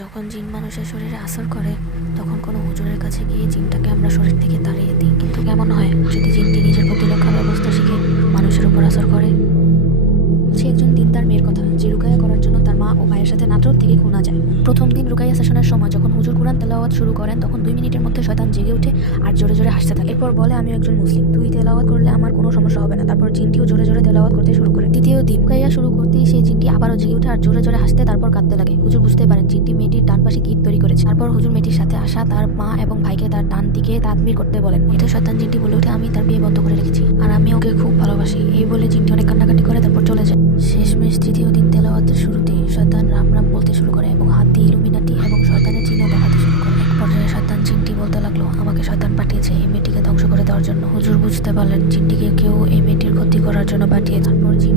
যখন জিন মানুষের শরীরে আসর করে তখন কোনো হুজুরের কাছে গিয়ে জিনটাকে আমরা শরীর থেকে তাড়িয়ে দিই, কিন্তু কেমন হয় যদি জিনটি নিজের প্রতিরক্ষা ব্যবস্থা শিখে মানুষের উপর আসর করে? সে একজন দিনদার মেয়ের কথা, যে রুকাইয়া করার জন্য তার মা ও ভাইয়ের সাথে নাটোর থেকে খুলনা যায়। প্রথম দিন রুকাইয়া সেশনের সময় যখন হুজুর কুরআন তেলাওয়াত শুরু করেন তখন 2 মিনিটের মধ্যে শয়তান জেগে ওঠে আর জোরে জোরে হাসতে থাকে। এরপর বলে, আমি একজন মুসলিম, তুই তেলাওয়াত করলে আমার কোনো সমস্যা হবে না। তারপর জিনটিও জোরে জোরে তেলাওয়াত করতে শুরু করে। দ্বিতীয় দিন রুকাইয়া শুরু করতেই সেই জিনটি আবারও জেগে ওঠে আর জোরে জোরে হাসতে তারপর কাঁদতে লাগে। হুজুর বুঝতে পারেন জিনটি মেয়েটির ডান পাশে গীত তৈরি করেছে। তারপর হুজুর মেয়েটির সাথে আসা তার মা এবং ভাইকে তার ডান দিকে তাদবির করতে বলেন। এটা শয়তান জিনটি বলে ওঠে, আমি তার বিয়ে বন্ধ করে রেখেছি আর আমি ওকে খুব ভালোবাসি। এই বলে জিনটি অনেক কান্নাকাটি করে তারপর চলে যায়। শেষমেশ তৃতীয় দিন তেলাওয়াতের শুরুতেই শয়তান রাম রাম বলতে শুরু করে এবং হাত দিয়ে ইলুমিনাটি এবং শয়তানের চিহ্ন দেখাতে শুরু করে। এক পর্যায়ে শয়তান জিনটি বলতে লাগলো, আমাকে শয়তান পাঠিয়েছে এই মেয়েটিকে ধ্বংস করে দেওয়ার জন্য। হুজুর বুঝতে পারলেন জিনটিকে কেউ এই মেয়েটির ক্ষতি করার জন্য পাঠিয়েছে। তারপর জিন